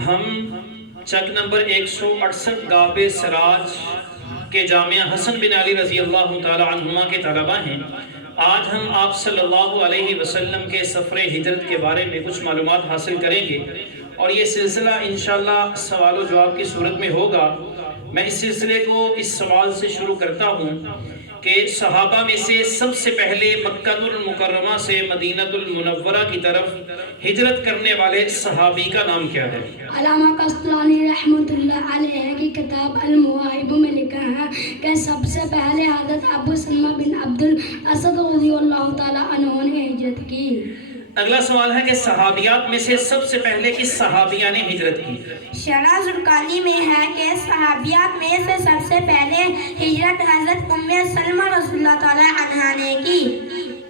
ہم چک نمبر 168 گاب سراج کے جامعہ حسن بن علی رضی اللہ تعالی عنہما کے طلبہ ہیں۔ آج ہم آپ صلی اللہ علیہ وسلم کے سفر ہجرت کے بارے میں کچھ معلومات حاصل کریں گے، اور یہ سلسلہ انشاءاللہ سوال و جواب کی صورت میں ہوگا۔ میں اس سلسلے کو اس سوال سے شروع کرتا ہوں کہ صحابہ میں سے سب سے پہلے مکہ المکرمہ سے مدینہ المنورہ کی طرف ہجرت کرنے والے صحابی کا نام کیا ہے؟ علامہ قسطلانی رحمۃ اللہ علیہ کی کتاب المواہب میں لکھا ہے کہ سب سے پہلے حضرت ابو سلمہ بن عبد الاسد رضی اللہ تعالیٰ عنہ نے ہجرت کی۔ اگلا سوال ہے کہ صحابیات میں سے سب سے پہلے کس صحابیہ نے ہجرت کی؟ شرح زرقانی میں ہے کہ صحابیات میں سے سب سے پہلے ہجرت حضرت ام سلمہ رضی اللہ تعالیٰ عنہا نے کی۔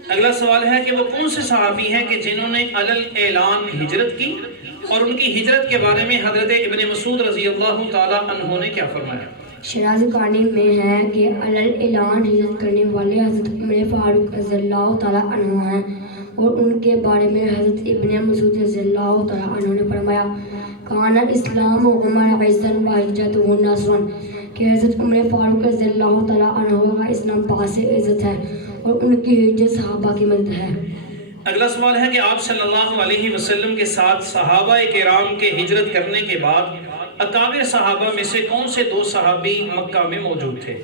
اگلا سوال ہے کہ وہ کون سے صحابی ہیں کہ جنہوں نے علل اعلان ہجرت کی، اور ان کی ہجرت کے بارے میں حضرت ابن مسعود رضی اللہ تعالیٰ عنہ نے کیا فرمایا؟ شرح زرقانی میں ہے کہ علل اعلان ہجرت کرنے والے حضرت عمر فاروق رضی اللہ تعالیٰ عنہ ہیں، اور ان کے بارے میں حضرت ابن مسعود رضی اللہ تعالیٰ عنہ نے فرمایا کان الاسلام عمر عزا و ہجرتہ نصرا، کہ حضرت عمر فاروق رضی اللہ تعالیٰ عنہ کا اسلام باعث عزت ہے اور ان کی ہجرت صحابہ کی مدد ہے۔ اگلا سوال ہے کہ آپ صلی اللہ علیہ وسلم کے ساتھ صحابہ کرام کے ہجرت کرنے کے بعد اکابر صحابہ میں سے کون سے دو صحابی مکہ میں موجود تھے؟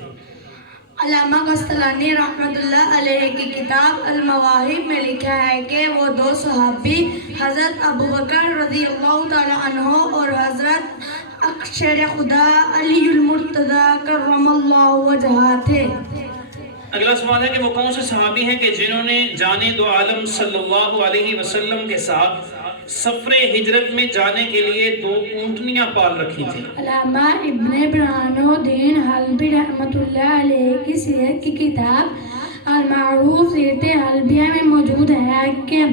علامہ قسطلانی رحمۃ اللہ علیہ کی کتاب المواہب میں لکھا ہے کہ وہ دو صحابی حضرت ابوبکر رضی اللہ تعالیٰ عنہ اور حضرت اکشر خدا علی المرتضیٰ کرم اللہ وجہہ تھے۔ اگلا سوال ہے کہ وہ کون سے صحابی ہیں کہ جنہوں نے جان دو عالم صلی اللہ علیہ وسلم کے ساتھ سفر ہجرت میں جانے کے لیے دو اونٹنیاں پال رکھی تھیں؟ علامہ ابن برہان الدین حلبی رحمۃ اللہ علیہ کی سیرت کی کتاب المعروف سیرت حلبیہ میں موجود ہے کہ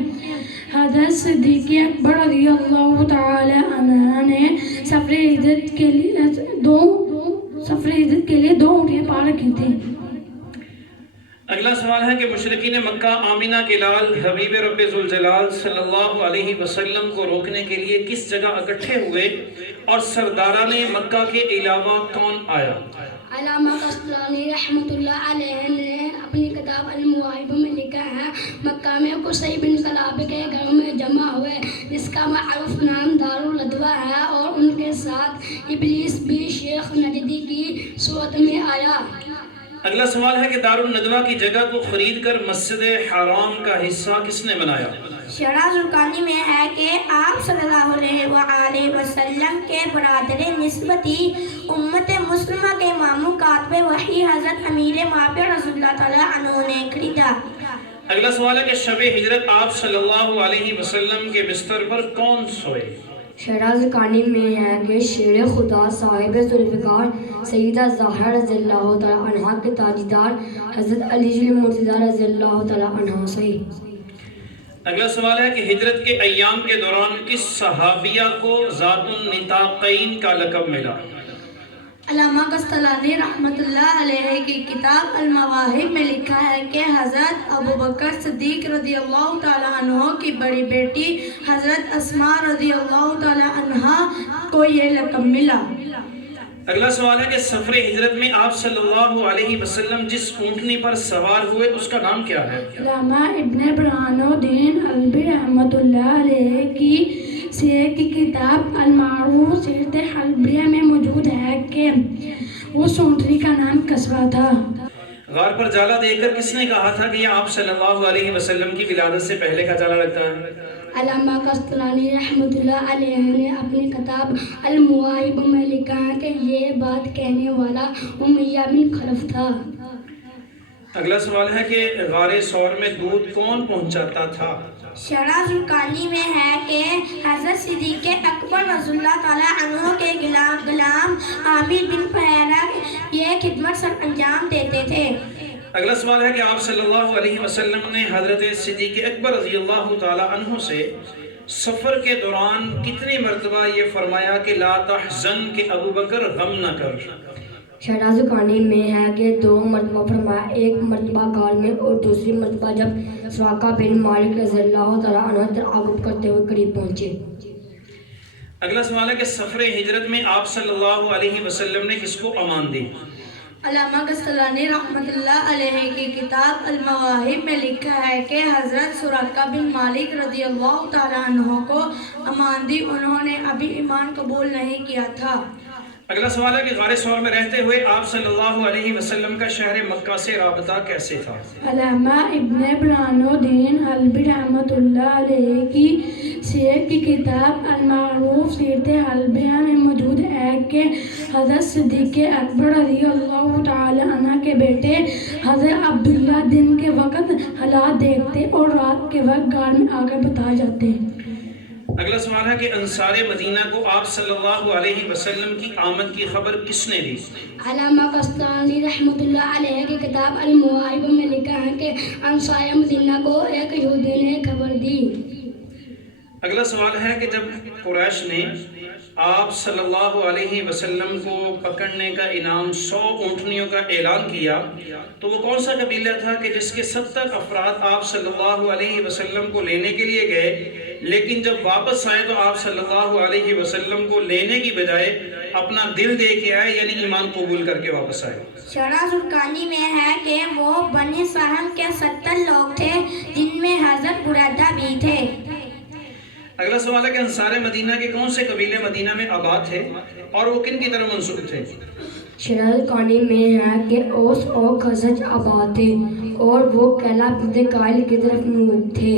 حضرت صدیق اکبر رضی اللہ تعالی عنہ نے سفر ہجرت کے لیے دو اونٹنیاں پال رکھی تھیں۔ اگلا سوال ہے کہ مشرکین مکہ آمنہ کے لال حبیب رب ذوالجلال صلی اللہ علیہ وسلم کو روکنے کے لیے کس جگہ اکٹھے ہوئے، اور سرداران مکہ کے علاوہ کون آیا؟ علامہ قسطلانی رحمۃ اللہ علیہ نے اپنی کتاب المواہب میں لکھا ہے مکہ میں قصی بن کلاب کے گھر میں جمع ہوئے، جس کا معروف نام دارالندوہ ہے، اور ان کے ساتھ ابلیس بھی شیخ نجدی کی صورت میں آیا۔ اگلا سوال ہے کہ دارالندوہ کی جگہ کو خرید کر مسجد حرام کا حصہ کس نے بنایا؟ شرح زرقانی میں ہے کہ آپ صلی اللہ علیہ وآلہ وسلم کے برادر نسبتی امت مسلمہ کے ماموں کاتب وحی حضرت امیر معاویہ رضی اللہ تعالیٰ عنہ نے خریدا۔ اگلا سوال ہے کہ شب ہجرت آپ صلی اللہ علیہ وسلم کے بستر پر کون سوئے؟ شرح زرقانی میں ہے کہ شیر خدا صاحب ذوالفقار سیدہ زہرا رضی اللہ تعالیٰ عنہ کے تاجدار حضرت علی المرتضیٰ رضی اللہ تعالیٰ عنہ سے۔ اگلا سوال ہے کہ ہجرت کے ایام کے دوران کس صحابیہ کو ذات النطاقین کا لقب ملا؟ علامہ قسطلانی رحمۃ اللہ علیہ کی کتاب المواہب میں لکھا ہے کہ حضرت ابوبکر صدیق رضی اللہ تعالیٰ عنہ کی بڑی بیٹی حضرت اسماء رضی اللہ تعالیٰ عنہ کو یہ لقب ملا۔ اگلا سوال ہے کہ سفر ہجرت میں آپ صلی اللہ علیہ وسلم جس اونٹنی پر سوار ہوئے اس کا نام کیا ہے؟ علامہ ابن برہان الدین حلبی رحمۃ اللہ علیہ کی سیرت کی کتاب المعروف سیرت حلبیہ میں موجود ہے کہ اس اونٹنی کا نام قصبہ تھا۔ غار پر جالا دے کر کس نے کہا تھا کہ یہ آپ صلی اللہ علیہ وسلم کی ولادت سے پہلے کا جالا لگتا ہے؟ علامہ قسطلانی رحمۃ اللہ علیہ نے اپنی کتاب المواہب میں لکھا ہے کہ یہ بات کہنے والا امیہ بن خلف تھا۔ اگلا سوال ہے کہ غار ثور میں دودھ کون پہنچاتا تھا؟ شرح زرقانی میں ہے کہ حضرت صدیق اکبر رضی اللہ تعالیٰ عنہ کے غلام عامر بن فہیرہ یہ خدمت سر انجام دیتے تھے۔ اگلا سوال ہے کہ آپ صلی اللہ علیہ وسلم نے حضرت صدیق اکبر رضی اللہ تعالی عنہ سے سفر کے دوران کتنی مرتبہ یہ فرمایا کہ لا تحزن کہ ابو بکر غم نہ کر؟ شرح زرقانی میں ہے کہ 2 مرتبہ فرمایا، ایک مرتبہ غار میں اور دوسری مرتبہ جب سراقہ بن مالک رضی اللہ تعالیٰ عنہ تعاقب کرتے ہوئے قریب پہنچے۔ اگلا سوال ہے کہ سفر ہجرت میں آپ صلی اللہ علیہ وسلم نے کس کو امان دی؟ علامہ قسطلانی رحمۃ اللہ علیہ کی کتاب المواہب میں لکھا ہے کہ حضرت سراقہ بن مالک رضی اللہ تعالیٰ عنہ کو امان دی، انہوں نے ابھی ایمان قبول نہیں کیا تھا۔ اگلا سوال ہے کہ غار ثور میں رہتے ہوئے آپ صلی اللہ علیہ وسلم کا شہر مکہ سے رابطہ کیسے تھا؟ علامہ ابن برہانالدین حلبی رحمۃ اللہ علیہ کی سیرت کی کتاب المعروف سیرت حلبیہ میں موجود ہے کہ حضرت صدیق اکبر رضی اللہ تعالی عنہ کے بیٹے حضرت عبداللہ دن کے وقت حالات دیکھتے اور رات کے وقت غار میں آ کر بتا جاتے۔ اگلا سوال ہے کہ انصار مدینہ کو آپ صلی اللہ علیہ وسلم کی آمد کی خبر کس نے دی؟ علامہ قسطلانی رحمۃ اللہ علیہ کی کتاب المواہب میں لکھا ہے کہ انصار مدینہ کو ایک یہودی نے خبر دی۔ اگلا سوال ہے کہ جب قریش نے آپ صلی اللہ علیہ وسلم کو پکڑنے کا انعام 100 اونٹنیوں کا اعلان کیا تو وہ کون سا قبیلہ تھا کہ جس کے 70 افراد آپ صلی اللہ علیہ وسلم کو لینے کے لیے گئے، لیکن جب واپس آئے تو آپ صلی اللہ علیہ وسلم کو لینے کی بجائے اپنا دل دے کے آئے، یعنی ایمان قبول کر کے واپس آئے؟ شرح زرقانی میں ہے کہ وہ بنی سہم کے 70 لوگ تھے جن میں حضرت بریدہ بھی تھے۔ اگلا سوال ہے کہ انصار مدینہ کے کون سے قبیلے مدینہ میں آباد تھے اور وہ کن کی طرف منسوب تھے؟ شرح زرقانی میں ہے کہ اوس اور خزرج آباد تھے اور وہ کیلا بنت قائل کی طرف منسوب تھے۔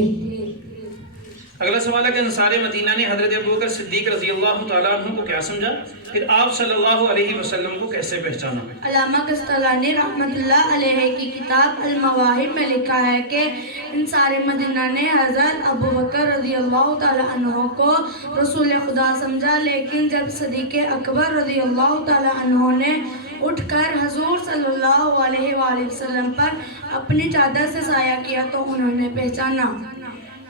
اگلا سوال ہے کہ انصار مدینہ نے حضرت ابوبکر صدیق رضی اللہ تعالیٰ عنہ کو کیا سمجھا، پھر آپ صلی اللہ علیہ وسلم کو کیسے پہچانا؟ علامہ قسطلانی رحمۃ اللہ علیہ کی کتاب المواہب میں لکھا ہے کہ انصار مدینہ نے حضرت ابوبکر رضی اللہ تعالیٰ عنہ کو رسول خدا سمجھا، لیکن جب صدیق اکبر رضی اللہ تعالیٰ عنہ نے اٹھ کر حضور صلی اللہ علیہ وآلہ وسلم پر اپنی چادر سے سایہ کیا تو انہوں نے پہچانا۔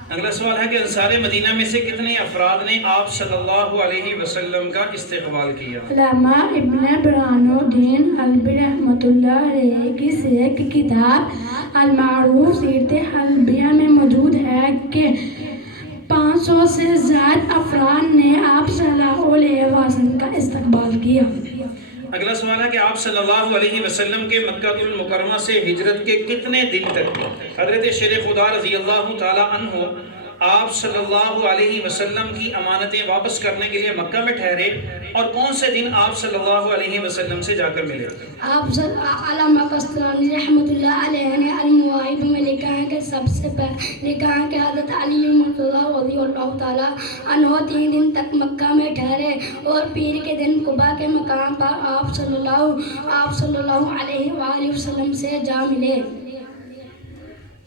اگلا سوال ہے کہ انصار مدینہ میں سے کتنے افراد نے آپ صلی اللہ علیہ وسلم کا استقبال کیا؟ علامہ ابن برہانالدین حلبی رحمۃ اللہ علیہ کی سیرت کی کتاب المعروف سیرت حلبیہ میں موجود ہے کہ 500 سے زائد افراد نے آپ صلی اللہ علیہ وسلم کا استقبال کیا۔ اگلا سوال ہے کہ آپ صلی اللہ علیہ وسلم کے مکہ المکرمہ سے ہجرت کے کتنے دن تک حضرت شیر خدا رضی اللہ تعالی عنہ آپ صلی اللہ علیہ وسلم کی امانتیں واپس کرنے کے لیے مکہ میں ٹھہرے اور کون سے دن آپ صلی اللہ علیہ وسلم سے جا کر ملے؟ علامہ قسطلانی رحمۃ اللہ علیہ نے المواہب میں لکھا ہے کہ سب سے پہلے لکھا ہے کہ حضرت علی مرتضیٰ رضی اللہ تعالیٰ عنہ 3 دن تک مکہ میں ٹھہرے اور پیر کے دن قباء کے مقام پر آپ صلی اللہ علیہ وآلہ وسلم سے جا ملے۔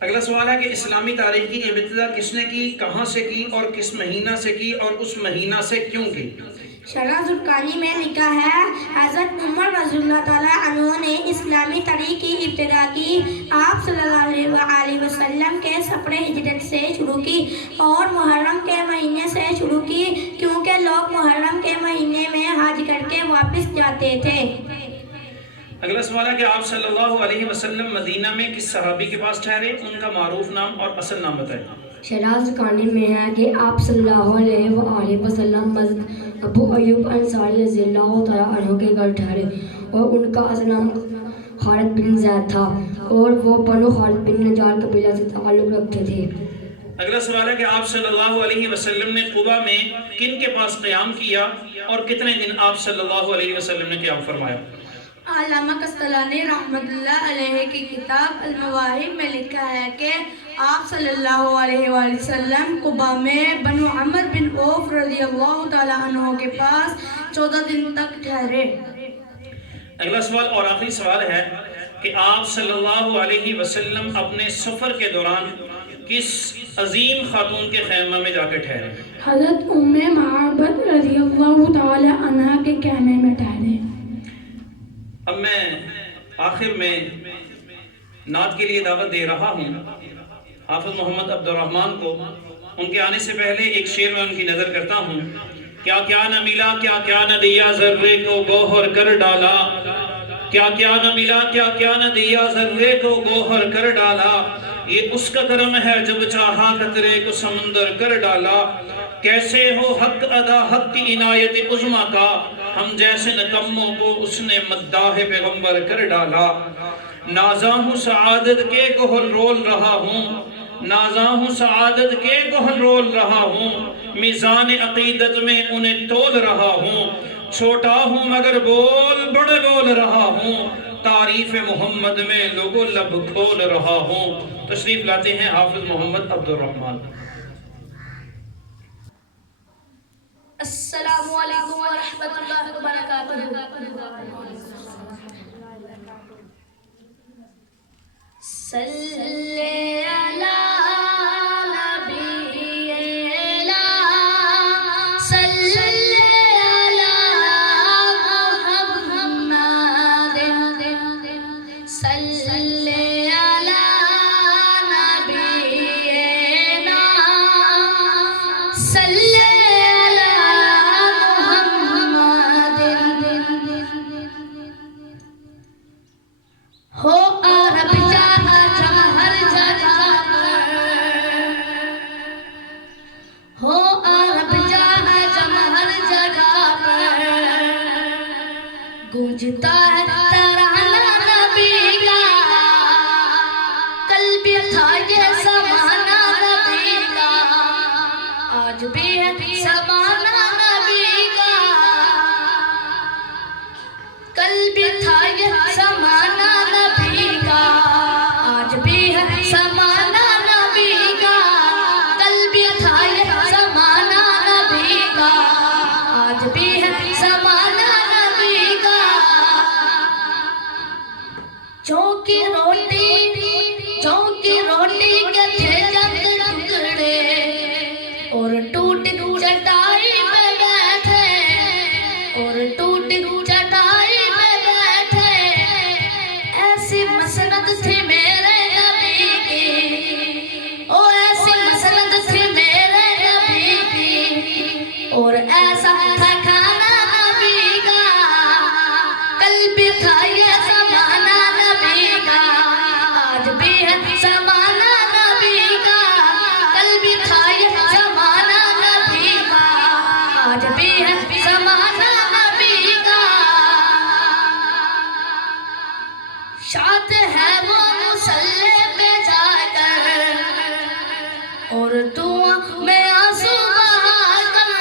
اگلا سوال ہے کہ اسلامی تاریخ کی ابتدا کس نے کی، کہاں سے کی اور کس مہینہ سے کی اور اس مہینہ سے کیوں کی؟ شرح زرقانی میں لکھا ہے حضرت عمر رضی اللہ تعالیٰ عنہ نے اسلامی تاریخ کی ابتدا کی، آپ صلی اللہ علیہ وآلہ وسلم کے سفر ہجرت سے شروع کی اور محرم کے مہینے سے شروع کی، کیونکہ لوگ محرم کے مہینے میں حج کر کے واپس جاتے تھے۔ اگلا سوال ہے کہ آپ صلی اللہ علیہ وسلم مدینہ میں کس صحابی کے پاس ٹھہرے، ان کا معروف نام اور اصل نام بتائیں۔ شرح زرقانی میں ہے کہ آپ صلی اللہ علیہ وآلہ وسلم مسجد ابو ایوب انصاری رضی اللہ تعالیٰ عنہ کے گھر ٹھہرے اور ان کا اصل نام خالد بن زید تھا اور وہ بنو خالد بن نجار قبیلہ سے تعلق رکھتے تھے۔ اگلا سوال ہے کہ آپ صلی اللہ علیہ وسلم نے قباء میں کن کے پاس قیام کیا اور کتنے دن آپ صلی اللہ علیہ وسلم نے قیام فرمایا؟ علامہ قسطلانی رحمۃ اللہ علیہ کی کتاب المواہب میں لکھا ہے کہ آپ صلی اللہ علیہ وآلہ وسلم قباء میں بنو عمر بن عوف رضی اللہ تعالیٰ عنہ کے پاس 14 دن تک ٹھہرے۔ اگلا سوال اور آخری سوال ہے کہ آپ صلی اللہ علیہ وسلم اپنے سفر کے دوران کس عظیم خاتون کے خیمہ میں جا کے ٹھہرے؟ حضرت ام معبد رضی اللہ تعالی عنہ کے خیمے میں ٹھہرے۔ اب میں آخر میں نعت کے لیے دعوت دے رہا ہوں حافظ محمد عبد الرحمن کو۔ ان کے آنے سے پہلے ایک شعر میں ان کی نظر کرتا ہوں۔ کیا کیا نہ ملا، کیا کیا نہ دیا، ذرے کو گوہر کر ڈالا، کیا کیا نہ ملا، کیا کیا نہ دیا، ذرے کو گوہر کر ڈالا، یہ اس کا کرم ہے جب چاہا قطرے کو سمندر کر ڈالا، کیسے ہو حق ادا حق کی عنایت عظما کا، ہم جیسے نکموں کو اس نے مداح پیغمبر کر ڈالا۔ نازاں ہوں سعادت کے گوہر رول رہا ہوں، نازاں ہوں سعادت کے گوہر رول رہا ہوں، میزان عقیدت میں انہیں تول رہا ہوں، چھوٹا ہوں مگر بول بڑے بول رہا ہوں، تعریف محمد میں لوگوں لب کھول رہا ہوں۔ تشریف لاتے ہیں حافظ محمد عبد الرحمن۔ السلام علیکم ورحمۃ اللہ وبرکاتہ۔ صلی علی نبی اعلیٰ، صلی علی محمد، صلی علی نبی اعلیٰ، صلی علی محمد۔ ہو عرب جہاں ہر جگہ پر، ہو عرب جہاں ہر جگہ پر، گونجتا ہے ترانہ نبی کا، کل بھی تھا یہ زمانہ نبی کا، آج بھی ہے زمانہ نبی کا، کل بھی تھا یہ زمانہ نبی کا، آج بھی ہے زمانہ نبی کا، کل بھی تھا یہ زمانہ نبی کا، آج بھی ہے زمانہ نبی کا۔ چونکی روٹی کے تھے چند ٹکڑے، اور ٹوٹ چٹائی میں بیٹھے، اور ٹوٹ چٹائی میں بیٹھے، ایسی مسند تھی میرے نبی کی، او ایسی مسند تھی میرے نبی کی، اور ایسا تھا کھانا نبی کا، کل بھی تھا یہ زمانہ نبی کا، آج بھی ہے زمانہ نبی کا، کل بھی تھا یہ زمانہ نبی کا، آج بھی ہے زمانہ نبی کا۔ شاد ہے وہ مصلی پہ جا کر، اور دعا میں آنسو بہا کر،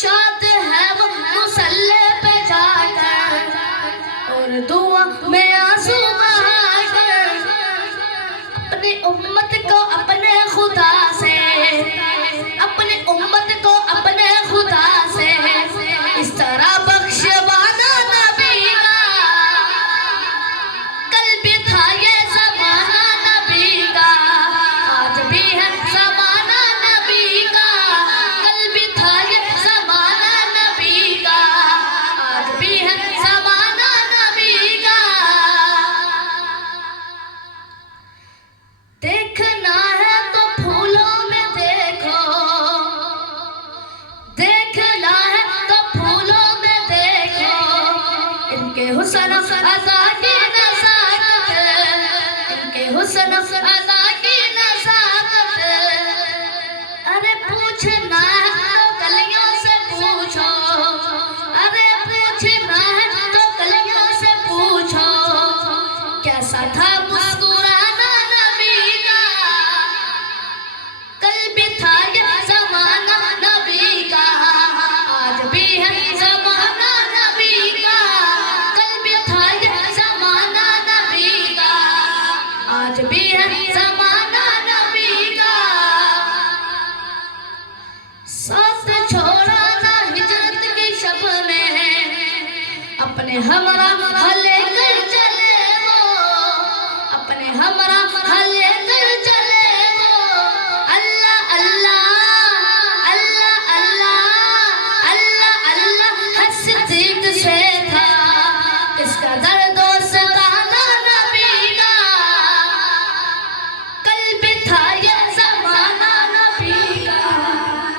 شاد ہے وہ مصلی پہ جا کر، اور دعا میں آنسو بہا کر، اپنی امت کو اپنے خدا سے، اپنی امت کو اپنے خدا سے اس طرح بخشوانا نبی کا، کل بھی تھا یہ زمانہ نبی کا، آج بھی ہے زمانہ نبی کا، کل بھی تھا یہ زمانہ نبی کا، آج بھی ہے زمانہ نبی کا۔ دیکھنا ہے تو پھولوں میں دیکھو، دیکھنا ہے تو پھولوں میں دیکھو، ان کے حسن ادا کی نزاکت، ان کے حسن ادا کی نزاکت، ارے پوچھنا ہے تو کلیوں سے پوچھو، ارے پوچھنا ہے تو کلیوں سے پوچھو، کیسا تھا مسکرانا نبی کا، کل بھی تھا یہ زمانہ نبی کا، آج بھی ہے زمانہ نبی کا، کل بھی تھا یہ زمانہ نبی کا، آج بھی ہے زمانہ نبی کا۔ ساتھ چھوڑا نہ ہجرت کی شب میں، اپنے ہمراہ